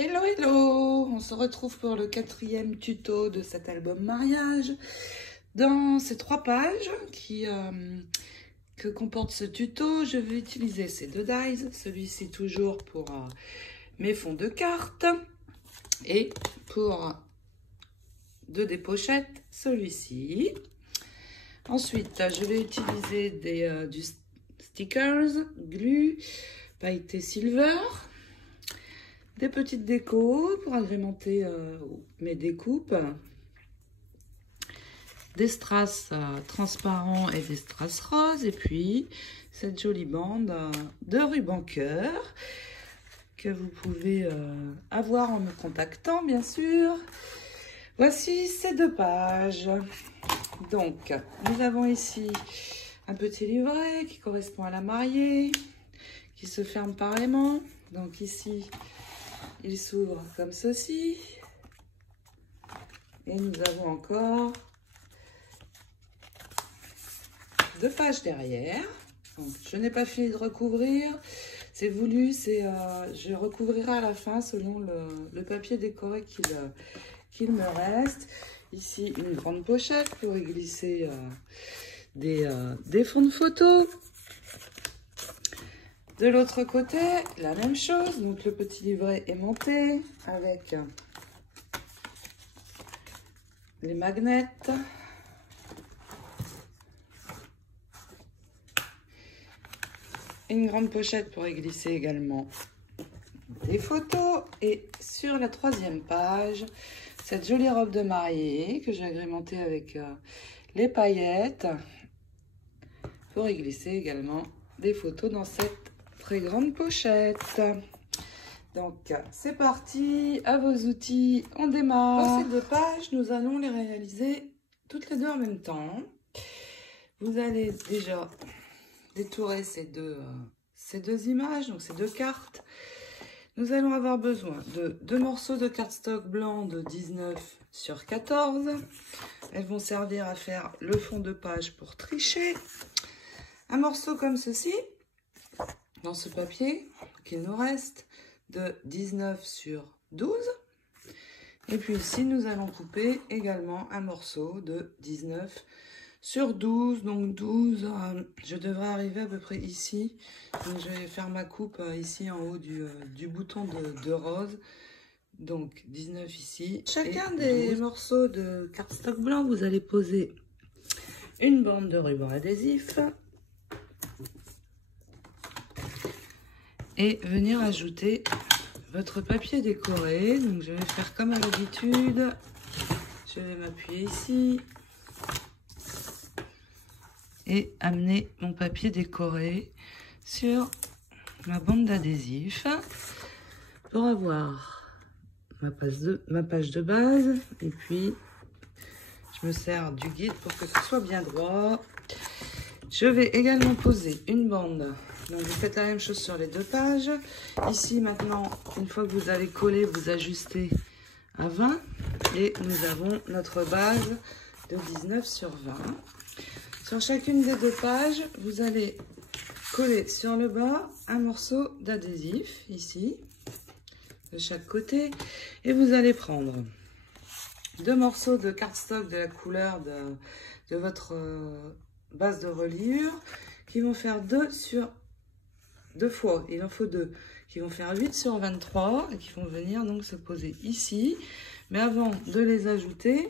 Hello, hello! On se retrouve pour le 4e tuto de cet album mariage. Dans ces 3 pages que comporte ce tuto, je vais utiliser ces 2 dies, celui-ci toujours pour mes fonds de cartes et pour 2 des pochettes, celui-ci. Ensuite, je vais utiliser du stickers, glue, pailleté silver, des petites décos pour agrémenter mes découpes, des strass transparents et des strass roses, et puis cette jolie bande de ruban cœur que vous pouvez avoir en me contactant, bien sûr. Voici ces 2 pages. Donc, nous avons ici un petit livret qui correspond à la mariée, qui se ferme par aimant. Donc ici, il s'ouvre comme ceci. Et nous avons encore 2 pages derrière. Donc, je n'ai pas fini de recouvrir. C'est voulu, je recouvrirai à la fin selon le papier décoré qu'il me reste. Ici, une grande pochette pour y glisser des fonds de photos. De l'autre côté, la même chose. Donc, le petit livret aimanté avec les magnets. Une grande pochette pour y glisser également des photos. Et sur la 3e page, cette jolie robe de mariée que j'ai agrémentée avec les paillettes pour y glisser également des photos dans cette très grande pochette. Donc, c'est parti, à vos outils, on démarre. Pour ces 2 pages, nous allons les réaliser toutes les 2 en même temps. Vous allez déjà détourer ces deux images, donc ces 2 cartes. Nous allons avoir besoin de 2 morceaux de cardstock blanc de 19 sur 14. Elles vont servir à faire le fond de page pour tricher. Un morceau comme ceci, dans ce papier qu'il nous reste, de 19 sur 12. Et puis ici, nous allons couper également un morceau de 19 sur 12. Donc 12, je devrais arriver à peu près ici. Donc je vais faire ma coupe ici en haut du bouton de rose. Donc 19 ici. Chacun des morceaux de cardstock blanc, vous allez poser une bande de ruban adhésif. Et venir ajouter votre papier décoré. Donc je vais faire comme à l'habitude. Je vais m'appuyer ici. Et amener mon papier décoré sur ma bande d'adhésif pour avoir ma page de base. Et puis, je me sers du guide pour que ce soit bien droit. Je vais également poser une bande. Donc, vous faites la même chose sur les 2 pages. Ici, maintenant, une fois que vous avez collé, vous ajustez à 20. Et nous avons notre base de 19 sur 20. Sur chacune des 2 pages, vous allez coller sur le bas un morceau d'adhésif, ici, de chaque côté. Et vous allez prendre 2 morceaux de cardstock de la couleur de votre base de reliure, qui vont faire 2 fois, il en faut 2, qui vont faire 8 sur 23, et qui vont venir donc se poser ici. Mais avant de les ajouter,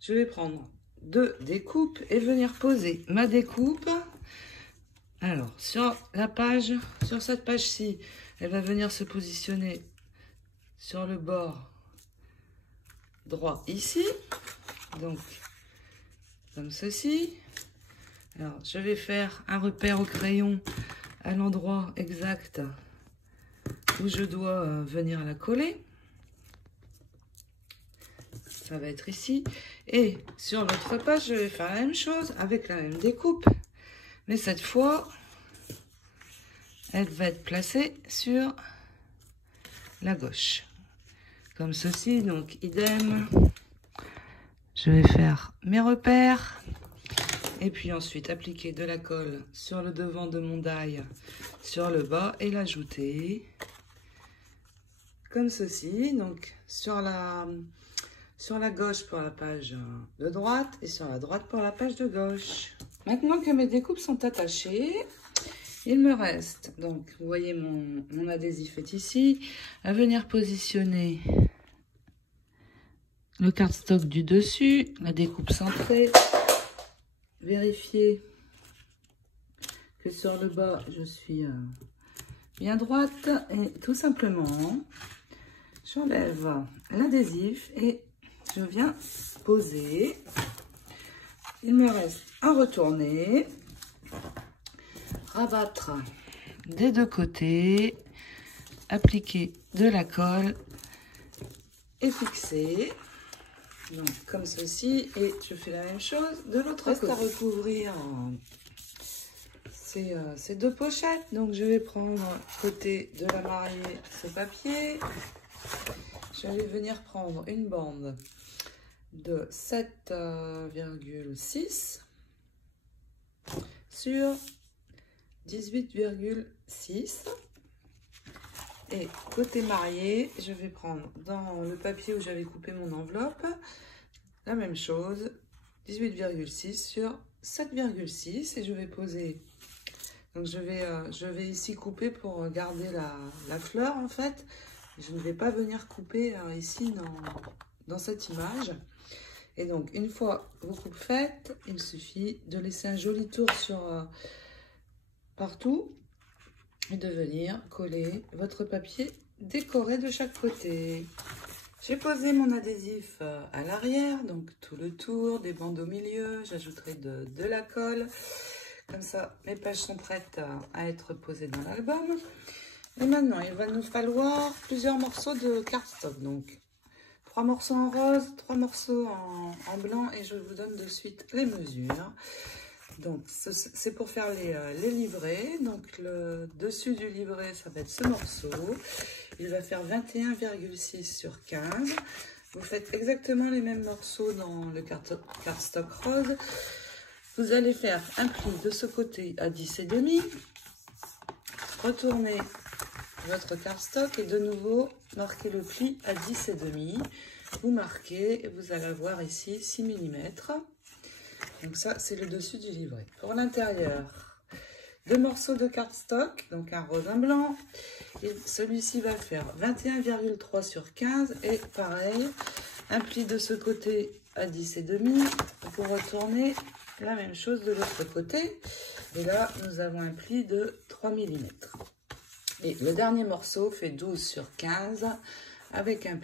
je vais prendre 2 découpes et venir poser ma découpe. Alors, sur cette page-ci, elle va venir se positionner sur le bord droit ici. Donc, comme ceci. Alors, je vais faire un repère au crayon à l'endroit exact où je dois venir la coller. Ça va être ici. Et sur l'autre page, je vais faire la même chose avec la même découpe. Mais cette fois, elle va être placée sur la gauche. Comme ceci, donc idem. Je vais faire mes repères. Et puis ensuite, appliquer de la colle sur le devant de mon die, sur le bas et l'ajouter. comme ceci. Donc sur la gauche pour la page de droite et sur la droite pour la page de gauche. Maintenant que mes découpes sont attachées, il me reste, donc vous voyez mon adhésif est ici, à venir positionner le cardstock du dessus, la découpe centrée, vérifier que sur le bas je suis bien droite et tout simplement j'enlève l'adhésif et je viens poser. Il me reste à retourner, rabattre des deux côtés, appliquer de la colle et fixer. Donc comme ceci, et je fais la même chose de l'autre côté. Reste à recouvrir ces deux pochettes. Donc je vais prendre côté de la mariée ce papier. Je vais venir prendre une bande de 7,6 sur 18,6. Et côté marié, je vais prendre dans le papier où j'avais coupé mon enveloppe, la même chose, 18,6 sur 7,6 et je vais poser. Donc je vais ici couper pour garder la fleur en fait. Je ne vais pas venir couper ici dans cette image. Et donc une fois vos coupes faites, il suffit de laisser un joli tour sur partout. Et de venir coller votre papier décoré de chaque côté. J'ai posé mon adhésif à l'arrière, donc tout le tour, des bandes au milieu, j'ajouterai de la colle. Comme ça, mes pages sont prêtes à être posées dans l'album. Et maintenant, il va nous falloir plusieurs morceaux de cardstock. Donc, 3 morceaux en rose, 3 morceaux en blanc et je vous donne de suite les mesures. Donc, c'est pour faire les livrets. Donc, le dessus du livret, ça va être ce morceau. Il va faire 21,6 sur 15. Vous faites exactement les mêmes morceaux dans le cardstock rose. Vous allez faire un pli de ce côté à 10,5. Retournez votre cardstock et de nouveau, marquez le pli à 10,5. Vous marquez et vous allez avoir ici 6 mm. Donc ça, c'est le dessus du livret. Pour l'intérieur, 2 morceaux de cardstock, donc un rose, un blanc. Celui-ci va faire 21,3 sur 15. Et pareil, un pli de ce côté à 10,5 pour retourner la même chose de l'autre côté. Et là, nous avons un pli de 3 mm. Et le dernier morceau fait 12 sur 15 avec un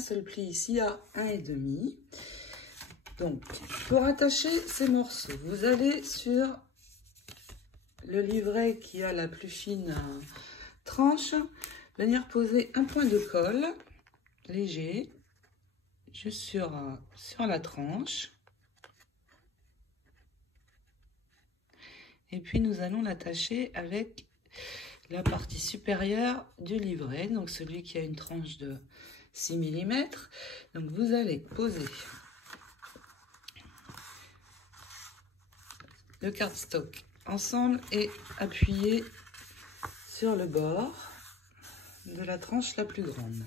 seul pli ici à 1,5. Donc, pour attacher ces morceaux, vous allez sur le livret qui a la plus fine tranche, venir poser un point de colle léger juste sur la tranche. Et puis, nous allons l'attacher avec la partie supérieure du livret, donc celui qui a une tranche de 6 mm. Donc, vous allez poser le cardstock ensemble et appuyer sur le bord de la tranche la plus grande.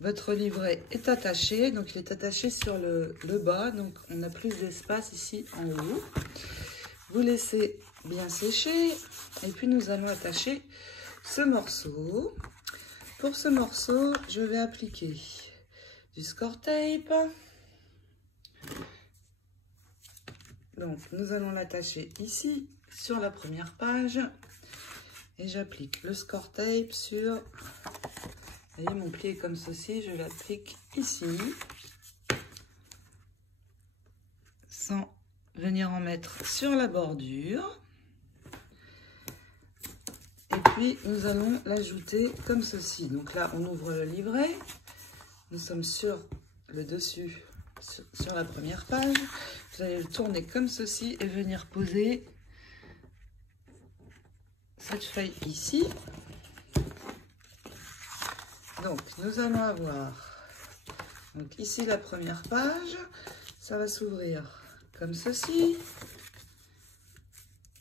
Votre livret est attaché, donc il est attaché sur le bas, donc on a plus d'espace ici en haut. Vous laissez bien sécher et puis nous allons attacher ce morceau. Pour ce morceau, je vais appliquer du score tape. Donc, nous allons l'attacher ici, sur la première page. Et j'applique le score tape sur... Vous voyez, mon pli est comme ceci. Je l'applique ici. Sans venir en mettre sur la bordure. Et puis, nous allons l'ajouter comme ceci. Donc là, on ouvre le livret. Nous sommes sur le dessus, sur la première page. Vous allez le tourner comme ceci et venir poser cette feuille ici. Donc, nous allons avoir donc ici la première page. Ça va s'ouvrir comme ceci.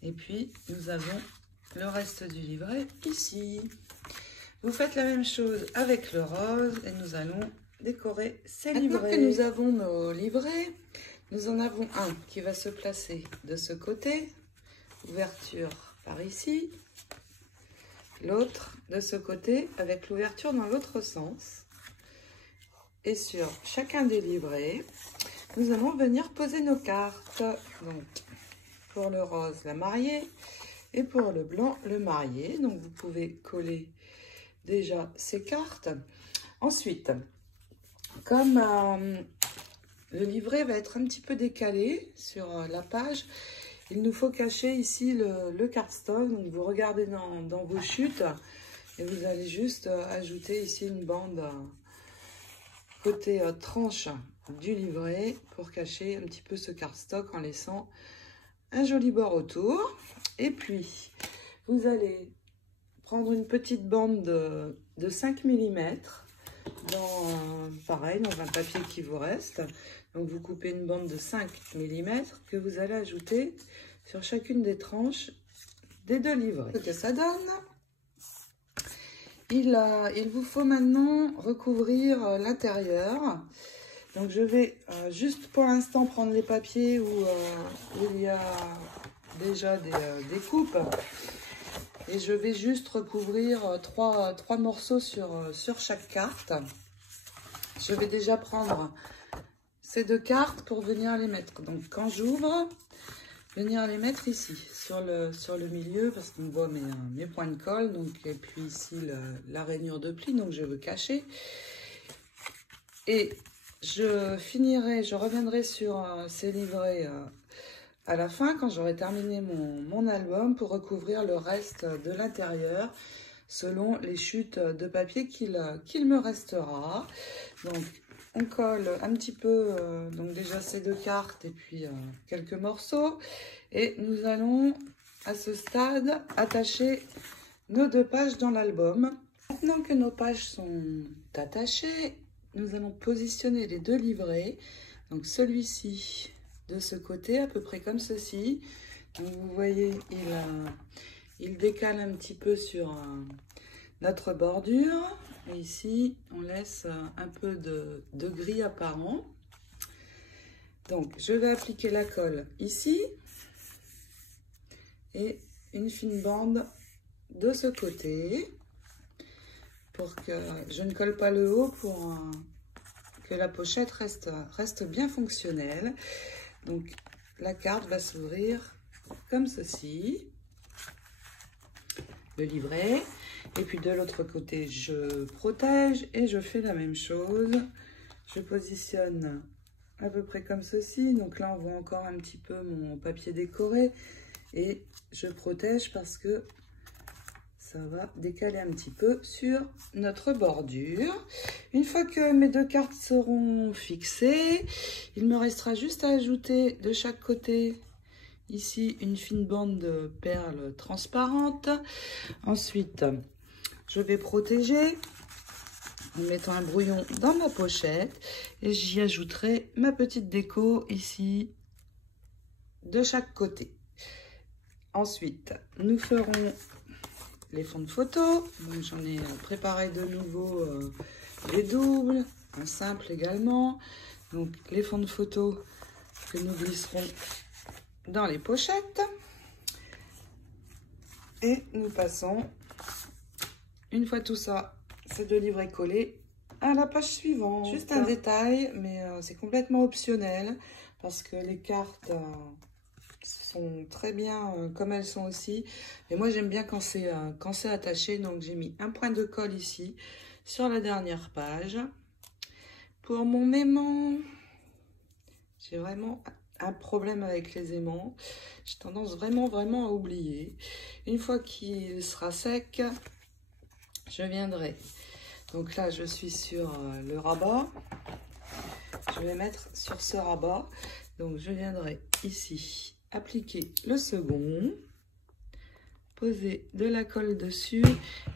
Et puis, nous avons le reste du livret ici. Vous faites la même chose avec le rose et nous allons décorer ces livrets. Maintenant que nous avons nos livrets, nous en avons un qui va se placer de ce côté, ouverture par ici, l'autre de ce côté avec l'ouverture dans l'autre sens. Et sur chacun des livrets, nous allons venir poser nos cartes. Donc, pour le rose, la mariée, et pour le blanc, le marié. Donc, vous pouvez coller déjà ces cartes. Ensuite, comme le livret va être un petit peu décalé sur la page, il nous faut cacher ici le cardstock. Donc, vous regardez dans vos chutes et vous allez juste ajouter ici une bande côté tranche du livret pour cacher un petit peu ce cardstock en laissant un joli bord autour. Et puis, vous allez prendre une petite bande de 5 mm, pareil, dans un papier qui vous reste. Donc, vous coupez une bande de 5 mm que vous allez ajouter sur chacune des tranches des deux livrets. Ce que ça donne, il vous faut maintenant recouvrir l'intérieur. Donc, je vais juste pour l'instant prendre les papiers où il y a déjà des coupes. Et je vais juste recouvrir trois morceaux sur chaque carte. Je vais déjà prendre ces deux cartes pour venir les mettre. Donc, quand j'ouvre, venir les mettre ici, sur le milieu, parce qu'on voit mes points de colle. Donc, et puis ici, la rainure de pli, donc je veux cacher. Et je reviendrai sur ces livrets à la fin, quand j'aurai terminé mon album, pour recouvrir le reste de l'intérieur, selon les chutes de papier qu'il me restera. Donc, on colle un petit peu, donc déjà ces deux cartes et puis quelques morceaux. Et nous allons, à ce stade, attacher nos deux pages dans l'album. Maintenant que nos pages sont attachées, nous allons positionner les deux livrets. Donc, celui-ci de ce côté, à peu près comme ceci. Donc, vous voyez, il décale un petit peu sur notre bordure. Et ici, on laisse un peu de gris apparent. Donc, je vais appliquer la colle ici. Et une fine bande de ce côté. Pour que je ne colle pas le haut, pour que la pochette reste bien fonctionnelle. Donc, la carte va s'ouvrir comme ceci, le livret. Et puis, de l'autre côté, je protège et je fais la même chose. Je positionne à peu près comme ceci. Donc là, on voit encore un petit peu mon papier décoré. Et je protège parce que ça va décaler un petit peu sur notre bordure. Une fois que mes deux cartes seront fixées, il me restera juste à ajouter de chaque côté ici une fine bande de perles transparentes. Ensuite, je vais protéger en mettant un brouillon dans ma pochette et j'y ajouterai ma petite déco ici de chaque côté. Ensuite, nous ferons les fonds de photo. Donc, j'en ai préparé de nouveau des doubles, un simple également. Donc, les fonds de photo que nous glisserons dans les pochettes. Et nous passons, une fois tout ça, ces deux livrets collés, à la page suivante. Juste un détail, mais c'est complètement optionnel parce que les cartes sont très bien comme elles sont aussi. Mais moi, j'aime bien quand c'est attaché. Donc, j'ai mis un point de colle ici sur la dernière page. Pour mon aimant, j'ai vraiment un problème avec les aimants. J'ai tendance vraiment à oublier. Une fois qu'il sera sec, je viendrai. Donc là, je suis sur le rabat. Je vais mettre sur ce rabat. Donc, je viendrai ici appliquer le second, poser de la colle dessus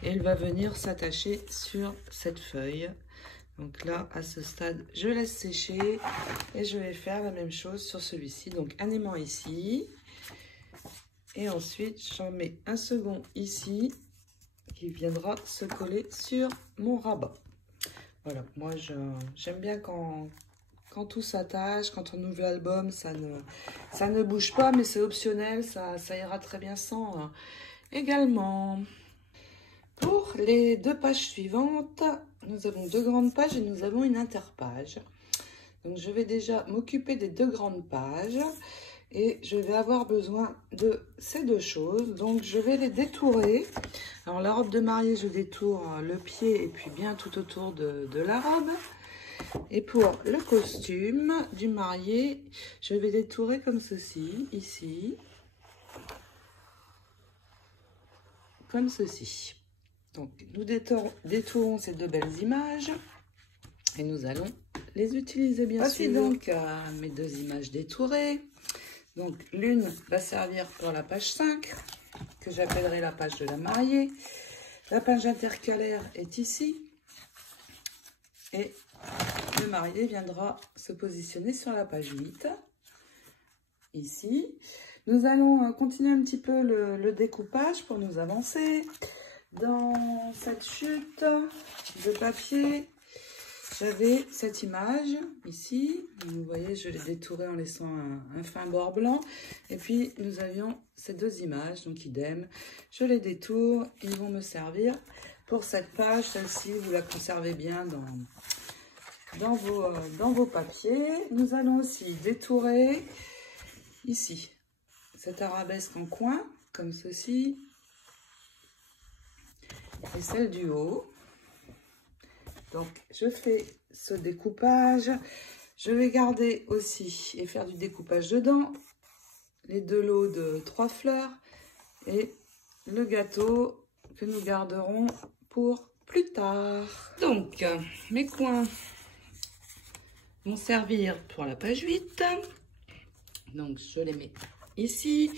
et elle va venir s'attacher sur cette feuille. Donc là, à ce stade, je laisse sécher et je vais faire la même chose sur celui-ci. Donc, un aimant ici et ensuite, j'en mets un second ici qui viendra se coller sur mon rabat. Voilà, moi j'aime bien quand tout s'attache, quand on ouvre l'album, ça ne bouge pas, mais c'est optionnel, ça ira très bien sans également. Pour les 2 pages suivantes, nous avons 2 grandes pages et nous avons une interpage. Donc je vais déjà m'occuper des 2 grandes pages et je vais avoir besoin de ces 2 choses. Donc je vais les détourer. Alors la robe de mariée, je détourne le pied et puis bien tout autour de la robe. Et pour le costume du marié, je vais détourer comme ceci, ici, comme ceci. Donc nous détourons ces 2 belles images et nous allons les utiliser bien sûr. Voici donc mes 2 images détourées. Donc l'une va servir pour la page 5, que j'appellerai la page de la mariée. La page intercalaire est ici. Et le marié viendra se positionner sur la page 8, ici. Nous allons continuer un petit peu le découpage pour nous avancer. Dans cette chute de papier, j'avais cette image ici. Vous voyez, je l'ai détourée en laissant un fin bord blanc. Et puis, nous avions ces 2 images, donc idem. Je les détourne, ils vont me servir pour cette page. Celle-ci, vous la conservez bien dans vos papiers. Nous allons aussi détourer ici cette arabesque en coin, comme ceci. Et celle du haut. Donc, je fais ce découpage. Je vais garder aussi et faire du découpage dedans les 2 lots de 3 fleurs et le gâteau que nous garderons pour plus tard. Donc, mes coins vont servir pour la page 8. Donc, je les mets ici.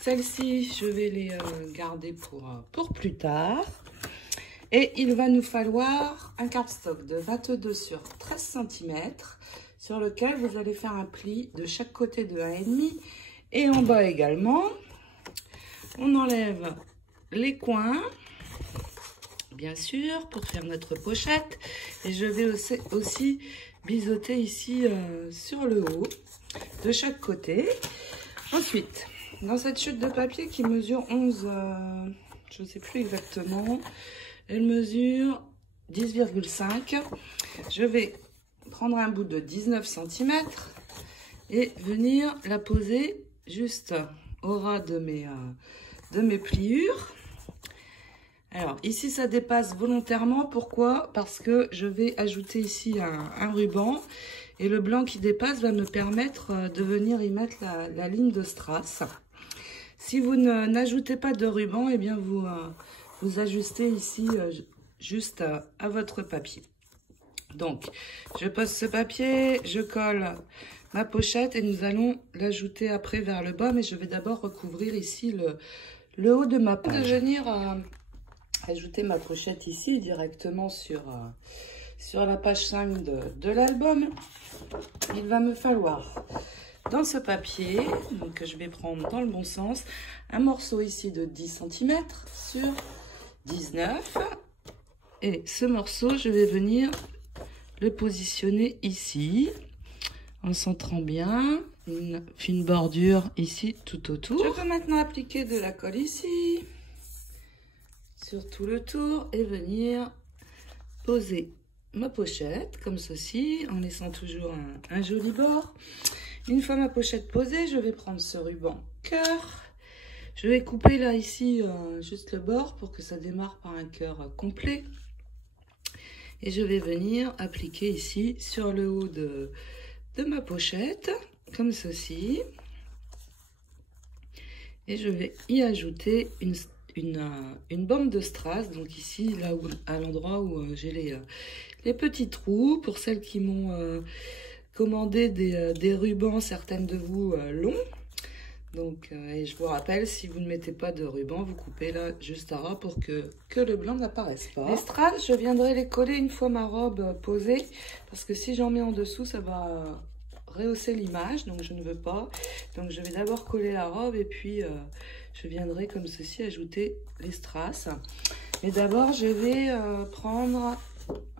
Celles-ci, je vais les garder pour plus tard. Et il va nous falloir un cardstock de 22 sur 13 cm sur lequel vous allez faire un pli de chaque côté de 1,5 et en bas également. On enlève les coins, bien sûr, pour faire notre pochette. Et je vais aussi biseauter ici sur le haut de chaque côté. Ensuite, dans cette chute de papier qui mesure 11, je ne sais plus exactement, elle mesure 10,5. Je vais prendre un bout de 19 cm et venir la poser juste au ras de mes pliures. Alors ici ça dépasse volontairement. Pourquoi? Parce que je vais ajouter ici un ruban et le blanc qui dépasse va me permettre de venir y mettre la ligne de strass. Si vous n'ajoutez pas de ruban, eh bien vous ajustez ici juste à votre papier. Donc, je pose ce papier, je colle ma pochette et nous allons l'ajouter après vers le bas. Mais je vais d'abord recouvrir ici le haut de ma page. Je vais venir ajouter ma pochette ici directement sur la page 5 de l'album. Il va me falloir dans ce papier, donc je vais prendre dans le bon sens, un morceau ici de 10 cm sur 19 et ce morceau je vais venir le positionner ici en centrant bien une fine bordure ici tout autour. Je peux maintenant appliquer de la colle ici sur tout le tour et venir poser ma pochette comme ceci en laissant toujours un joli bord. Une fois ma pochette posée, je vais prendre ce ruban cœur. Je vais couper là, ici, juste le bord pour que ça démarre par un cœur complet. Et je vais venir appliquer ici sur le haut de ma pochette, comme ceci. Et je vais y ajouter une bande de strass. Donc ici, là où, à l'endroit où j'ai les petits trous. Pour celles qui m'ont commandé des rubans, certaines de vous longs. Donc, et je vous rappelle, si vous ne mettez pas de ruban, vous coupez là juste à ras pour que le blanc n'apparaisse pas. Les strass, je viendrai les coller une fois ma robe posée, parce que si j'en mets en dessous, ça va rehausser l'image, donc je ne veux pas. Donc je vais d'abord coller la robe et puis je viendrai comme ceci ajouter les strass. Mais d'abord, je vais prendre,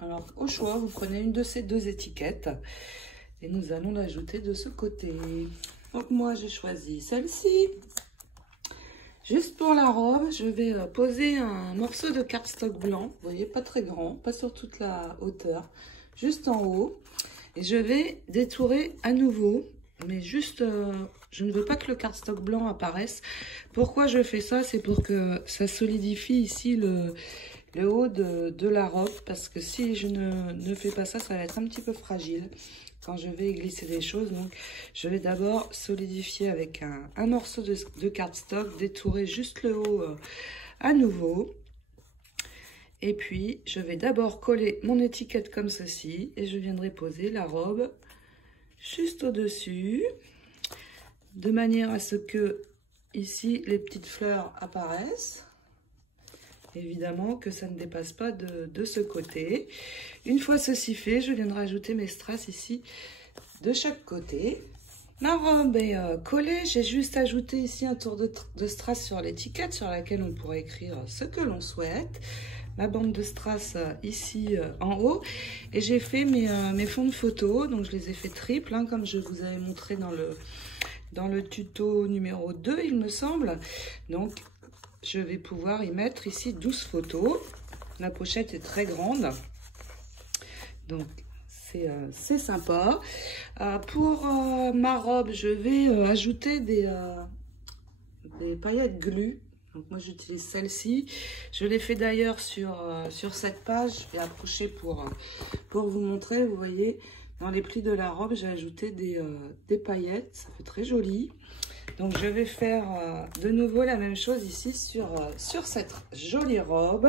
alors au choix, vous prenez une de ces deux étiquettes et nous allons l'ajouter de ce côté. Donc moi, j'ai choisi celle-ci. Juste pour la robe, je vais poser un morceau de cardstock blanc. Vous voyez, pas très grand, pas sur toute la hauteur, juste en haut. Et je vais détourer à nouveau, mais juste, je ne veux pas que le cardstock blanc apparaisse. Pourquoi je fais ça? C'est pour que ça solidifie ici le haut de la robe, parce que si je ne fais pas ça, ça va être un petit peu fragile quand je vais glisser des choses. Donc je vais d'abord solidifier avec un morceau de cardstock, détourer juste le haut à nouveau. Et puis je vais d'abord coller mon étiquette comme ceci et je viendrai poser la robe juste au dessus, de manière à ce que ici les petites fleurs apparaissent. Évidemment que ça ne dépasse pas de ce côté. Une fois ceci fait, je viendrai ajouter mes strass ici de chaque côté. Ma robe est collée. J'ai juste ajouté ici un tour de strass sur l'étiquette sur laquelle on pourrait écrire ce que l'on souhaite. Ma bande de strass ici en haut. Et j'ai fait mes fonds de photo. Donc je les ai fait triples, hein, comme je vous avais montré dans le tuto numéro 2, il me semble. Donc je vais pouvoir y mettre ici 12 photos. La pochette est très grande. Donc, c'est sympa. Pour ma robe, je vais ajouter des paillettes glu. Donc, moi, j'utilise celle-ci. Je l'ai fait d'ailleurs sur cette page. Je vais approcher pour vous montrer. Vous voyez, dans les plis de la robe, j'ai ajouté des paillettes. Ça fait très joli. Donc, je vais faire de nouveau la même chose ici sur cette jolie robe.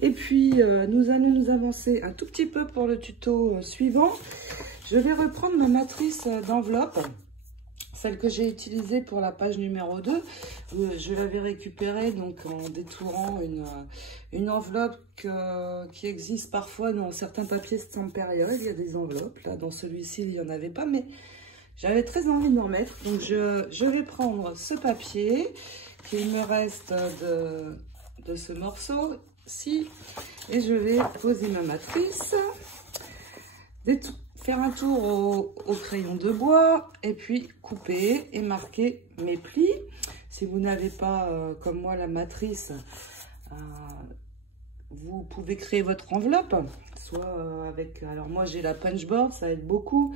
Et puis, nous allons nous avancer un tout petit peu pour le tuto suivant. Je vais reprendre ma matrice d'enveloppe, celle que j'ai utilisée pour la page numéro 2. Je l'avais récupérée donc, en détourant une enveloppe qui existe parfois dans certains papiers Stamperia. Il y a des enveloppes. Là, dans celui-ci, il n'y en avait pas, mais j'avais très envie d'en mettre, donc je vais prendre ce papier qu'il me reste de ce morceau-ci et je vais poser ma matrice, faire un tour au crayon de bois et puis couper et marquer mes plis. Si vous n'avez pas, comme moi, la matrice, vous pouvez créer votre enveloppe, soit avec... Alors moi, j'ai la punchboard, ça aide beaucoup.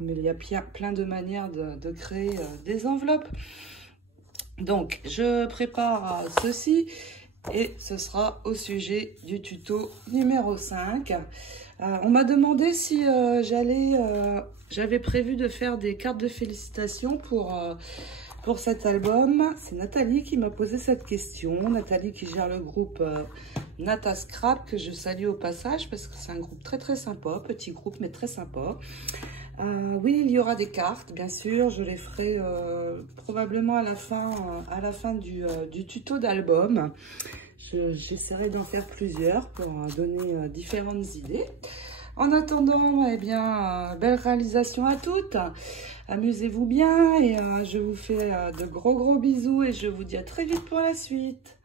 Mais il y a plein de manières de créer des enveloppes. Donc, je prépare ceci et ce sera au sujet du tuto numéro 5. On m'a demandé si j'avais prévu de faire des cartes de félicitations pour cet album. C'est Nathalie qui m'a posé cette question. Nathalie qui gère le groupe Nata Scrap, que je salue au passage parce que c'est un groupe très très sympa, petit groupe mais très sympa. Oui, il y aura des cartes, bien sûr. Je les ferai probablement à la fin du tuto d'album. J'essaierai d'en faire plusieurs pour donner différentes idées. En attendant, eh bien, belle réalisation à toutes. Amusez-vous bien et je vous fais de gros bisous et je vous dis à très vite pour la suite.